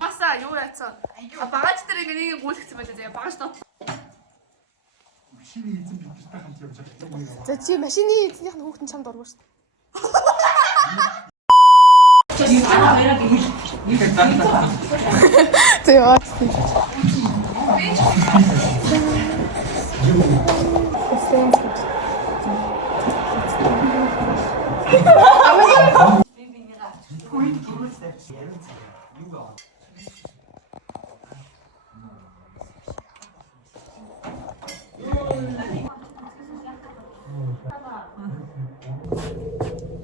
Басаа юу яатсан? Багаж дээр нэг гүйлгцсэн байлаа заяа. Багаж дот. Машины эзэн бидэртэй хамт явж байгаа. За чи машины эзнийх нь хүүхдэн чамд оргоо шүү. За яа.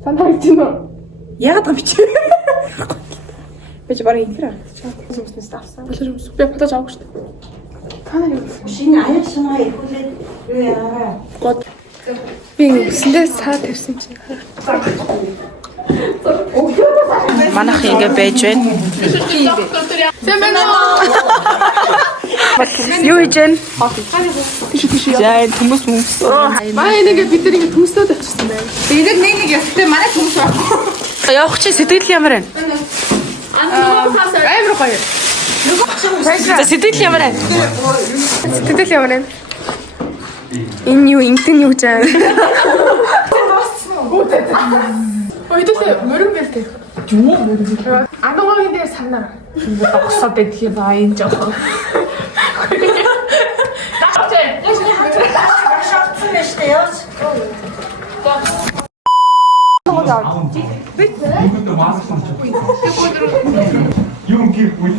Санаа ичнэ. Яагаад гам бичээ? Бэж бараа инфра. Хүмүүсээс авсан. Болоос би фотож авах шүү дээ. Та нар юу? Шинэ аяр сумаа ирүүлээд юу яараа. Гот. Би ингэсэндээ цаа тавьсан чинь. Манайх ингэ байж байна. Сэм байна. Юу хийж байна? Тийш. За хүмүүс хүмүүс. Манай нэг бид нар ингэ төмснөөд очсон байна. Тэгээд нэг явахтай манай төмс байхгүй. Явах чи сэтгэл ямар байна? Амар гоё. За сэтгэл ямар байна? Сэтгэл ямар байна? Энэ юу ингэн юу гэж байна? Ойдоо мөрөн бэлтэй. Юу? Анагагийн дээр санаа. Босоод идэх юм аа энэ жоохон. Шаардсан байж тээ яа. Юм гих үгүй.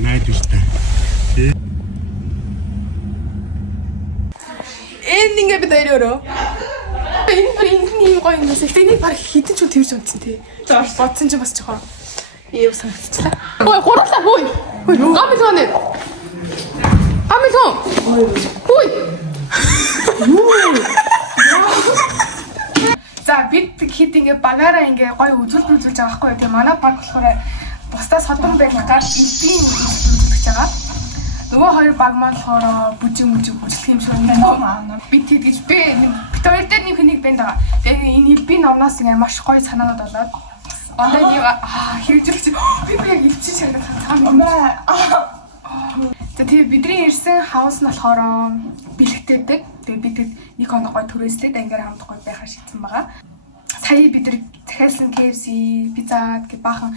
Найдвартай. Энэ ингэ бид өрөөрөө. Энэ гоё юм шиг. Тэнийг баг хитэн ч тэрж унтсан тий. Бодсон ч бас жоохон юу санагдчихлаа. Ой, гурлаа хөөе. Гамилгоны. Гамилгон. Хөөе. За бид хэд ингэ багаараа ингэ гоё үзүүлж байгаа байхгүй юу. Тэгээ манай баг болохоор бусдаас содон байх гад эдийн үзүүлж байгаа. Нөгөө хоёр баг маань болохоор бүжиг бүжиглэх юм шиг байна. Бид тэгж би бит хоёр дээр нэг хэнийг бэнд байгаа. Тэгээ энэ би номноос ингэ маш гоё санаанууд болоод одоо нэг хэрэгжүүлж би яг ивчиж шаргах цаана. Тэгээ бидний ирсэн хаус нь болохоор бэлгтээдэг. Тэгээ бид нэг хоног гоё түрээслээд ангиар хамт гоё байхаар шийдсэн байгаа. Сая бид нар захиалсан KFC, пицца гэх баахан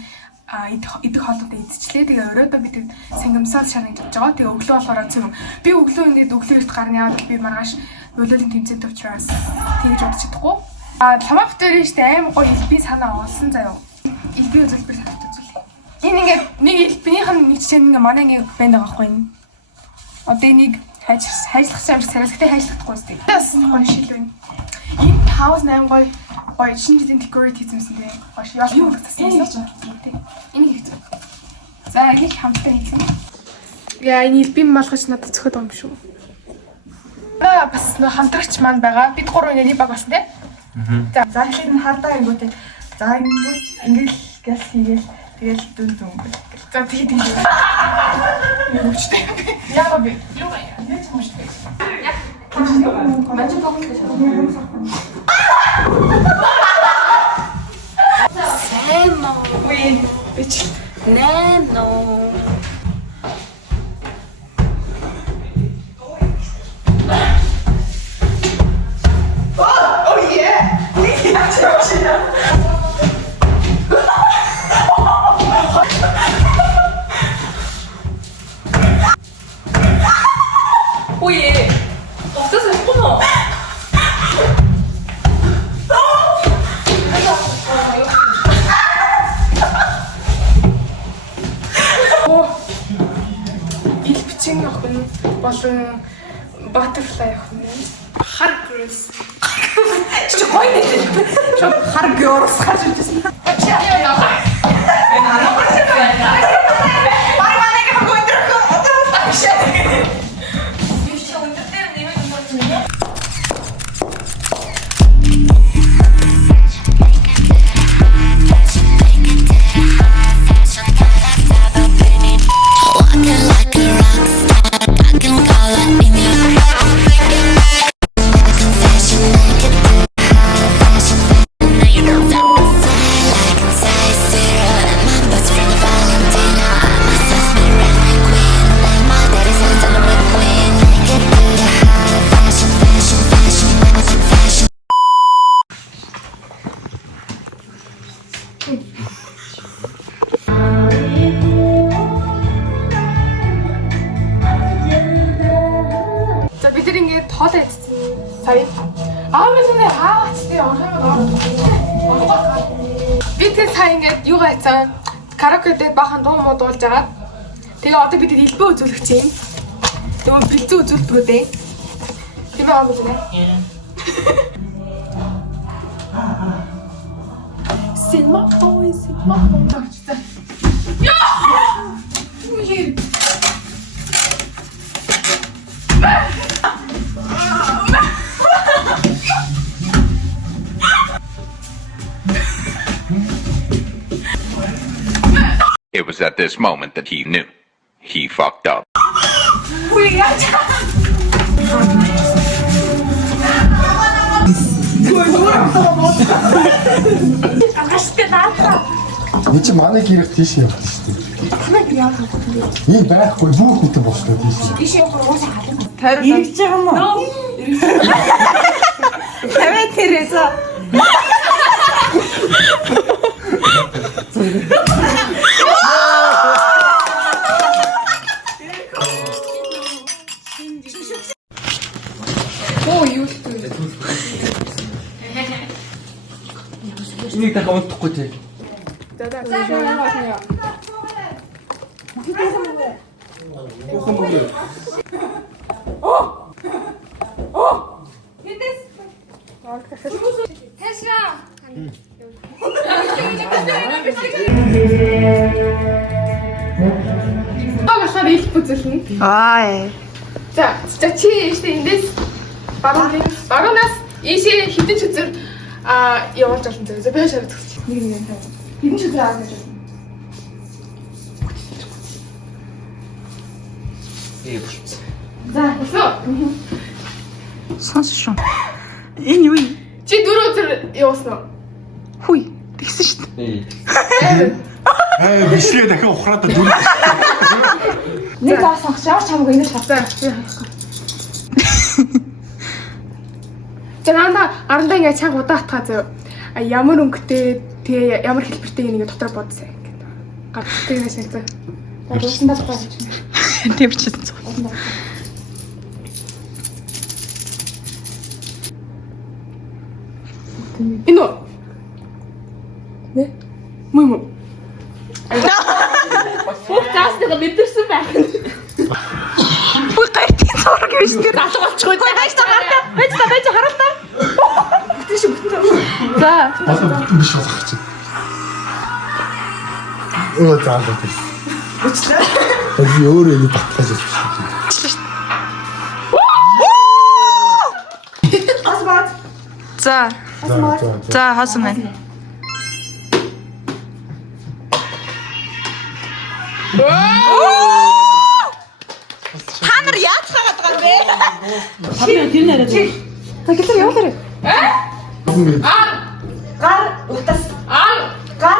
идэх хоолойтой идчихлээ. Тэгээ оройдоо бид сангамсаад шаргаж явж байгаа. Тэгээ өглөө болохоор зөв би өглөө ингээд өглөө эрт гарна яваад би маргааш волейболын тэмцээнд очроос тэгж удаж чадахгүй. Тамаа битэр нь штэ аим гоё би санаа олсон заяа. Би үзэлбэр санаад үзүүлээ. Энэ ингээд нэг элбинийх нь нэг чинь ингээд манай ингээд банд байгаа байхгүй энэ. Одоо энийг хайжлах юм шиг царилгтай хайжлахгүй зү. Тэс гоё шил байна. Энэ хаус 8 гоё шинэ жилийн декорит хийсэн дээ. Гоё яа юу гэсэн юм бэ? Энэ хийх. За энийг хамтдаа хийх юм. Яа энэ элбин малгаж надад цохоод байгаа юм шүү. Бас нөө хамтрагч маань байгаа. Бид гурван нэг баг болсон тий. За энэ хардаа ингүүтэй. За ингээл газ хийгээл тэгэл дүн дүн. За тэгээд юу хүчтэй. Яа би. Юу яа. Нэг хүчтэй. Яа. Мачи богдож байна. Сэмо. Ой, бич. Нано. 오예. 없어서 예쁘노. Илбчин охин болон butterfly охин. Хар гэрс. Чи гоё нэ. Хар гэрс гарч ирсэн. хоол идсэн сая. Минь хаач тий орхоо. Би тэг сая ингээд юу гайцсан караоке дээр бахан дуу муу дуулж байгаа. Тэгээ одоо бид хэлбээ үзүүлэх чинь. Нөгөө бэлзүү үзүүлбэрүүд ээ. Тийм аа мөн үү? Синма boys, синма boys. Яа! Үгүй. It was at this moment that he knew. He fucked up. Энд чи манай гэрэг тийш явдаг шүү дээ. Ийм байхгүй бүх хүнтэй болчихлоо тийш. Ирж байгаа юм уу? Тавиад тэрээсээ. Энийг дахиад унтахгүй тий. Ухан бүгд. Ахаар их бүзүүлнэ. Аа. За чи ийшээ эндээс баганаас ийшээ хитэн чөзөр явуулж олсон зэрэг би хашаад төгсч. Нэг хитэн чөзөр аваад гэж байна. За өсөө. Сонсож шүү. Энэ юу юм? Чи 4 өдөр явуулсан уу? Хүй. Тэгсэн шүү дээ. Бишлээ дахин ухраадаа дүр. Нэг зав сонгож ямар ч хамаагүй энэ шатаа. Жананда гарандаа ингээ чанга удаа атгаа зөө. Ямар өнгөтэй тэгээ ямар хэлбэртэй ингээ дотор бодсон ингээ. Гартай нэг шиг зөө. Дуусан талбай гэж. Тийм ч гэсэн. Энэ үү? Нэ? Муу. Цаастайгаа мэдэрсэн байх. Хүй гартын зураг юм шүү дээ. Залуу болчихгүй. Хайж хараа. Бүтэн шүү бүтэн. За. Одоо бүтэн биш болох чинь. Заалаа. Үчлээ. Би өөрөө ингэ батгаж ирсэн. Асбат. За. За хасан байна. Та нар яаж хагаад байгаа бэ? Хамаа тийм нэрээ. Та гэлээ явуулаарай. Гар утас. Гар.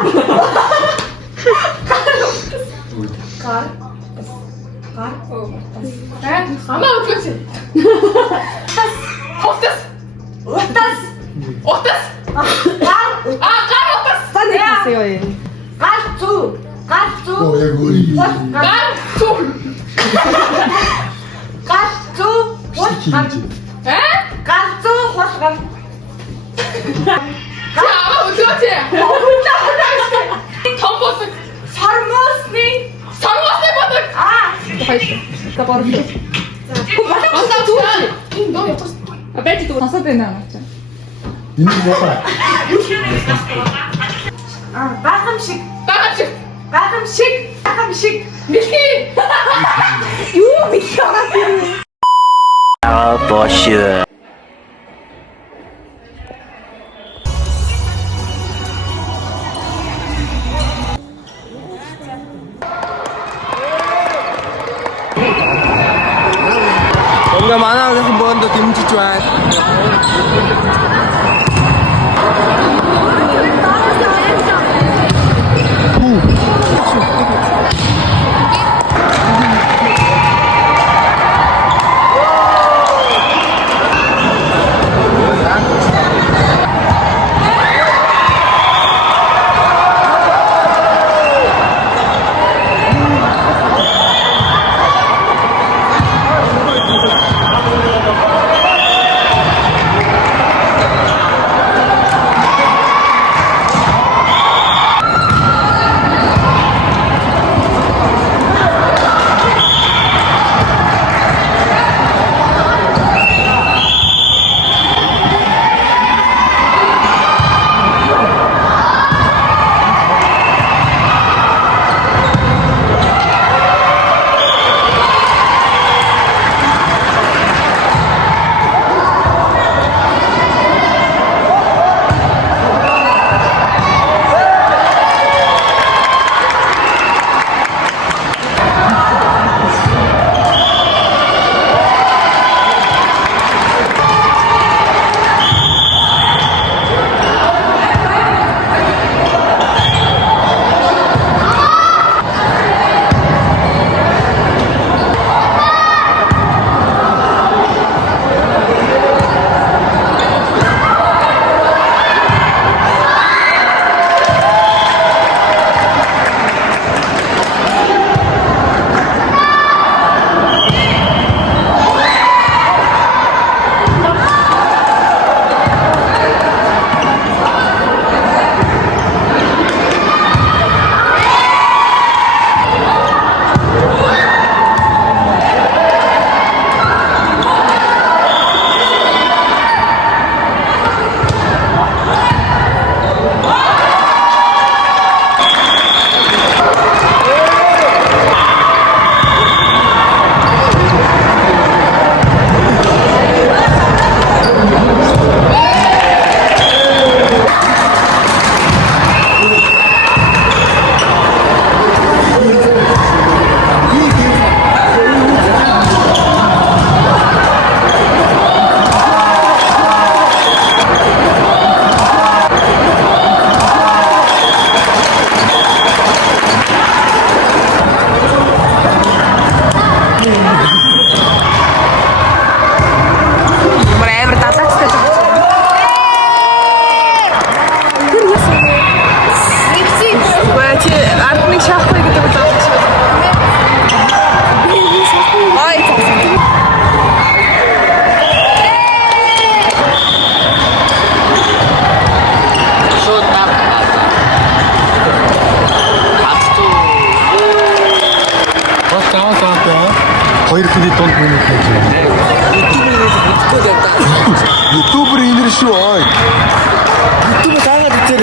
Хамаа утас. Утас. Гар утас. Таны хэсээ юу? Гал зүү. Оо яг үгүй. Гар цуу. Гал зүү. Гал зүү хурган. Яа, өдөөтэй. Томбос. Сармосны бодог. Хайш. За бороо. Басаа зүү. Энэ доо явах. Байж дүү. Сонсоод байна аа. Энэ яа. Гайхамшиг. Мэлхий. Юу мэдээ. For sure. 뭔가 많아서 한 번 더 김치 좋아해. Бидний дунд бүнэ хийж байна. Ютубер инэр шүү ой. 유튜브 다가 됐지.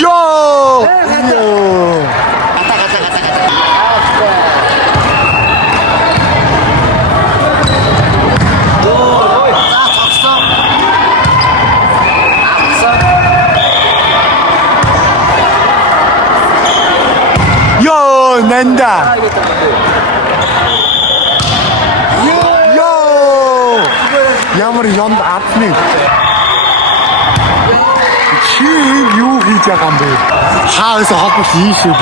Йоо! Йоо, 난다. Йоо! Ямар юмд атны. Чи юу хийж байгаа юм бэ? Хааас холбож ийшээ.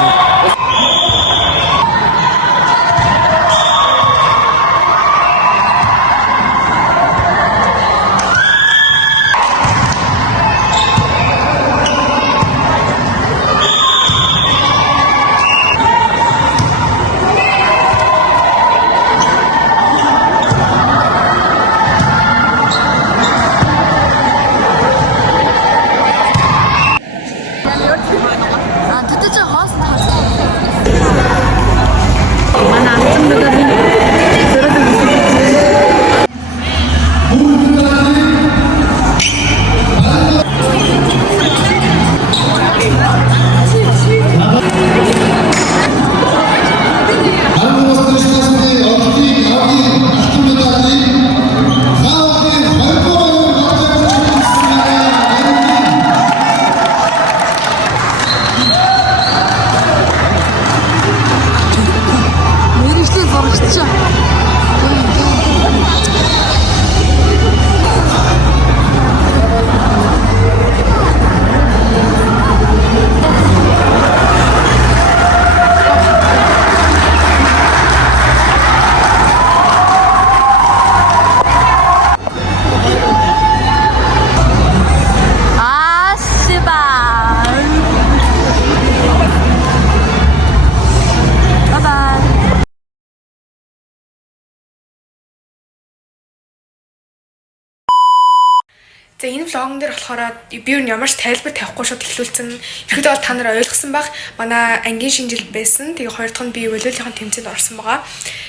За энэ влогон дээр болохоор би юу ямар ч тайлбар тавихгүй шууд эхлүүлсэн. Ихэд бол та нар ойлгосон баг. Манай ангийн шинжил байсан. Тэгээ хоёр дахь нь би өлөөлийнхэн тэмцээнд орсон байгаа.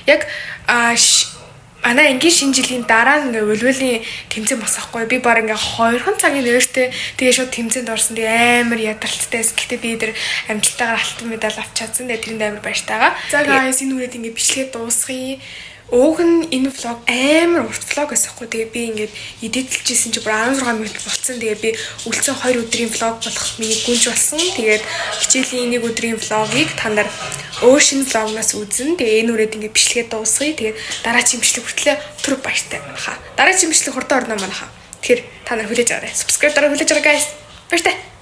Яг манай ангийн шинжилгийн дараа ингээ өлөөлийн тэмцээн босоохгүй. Би баг ингээ 2 цагийн нэртэй тэгээ шууд тэмцээнд орсон. Тэгээ амар ядаралтай. Гэхдээ би тэр амжилттайгаар алтан медаль авч чадсан. Тэгээ тэрэнд амар баяртайгаа. За guys энэ үрээд ингээ бичлэгээ дуусгая. Уг нь энэ влог амар урт влог байсаахгүй. Тэгээ би ингээд эдитэлжсэн чи бүр 16 минут болцсон. Тэгээ би үлдсэн 2 өдрийн влог болох миний гүнж болсон. Тэгээд хичээлийн 1 өдрийн влогийг та нар шинэ влогнаас үзнэ. Тэгээ энэ үрээд ингээд бичлэгээ дуусгая. Тэгээд дараагийн бичлэг хүртлээр түр баяртай манайхаа. Дараагийн бичлэг хурдан орно манайхаа. Тэгэхээр та нар хүлээж аваарай. Subscribe дараа хүлээж аваарай guys. Баяртай.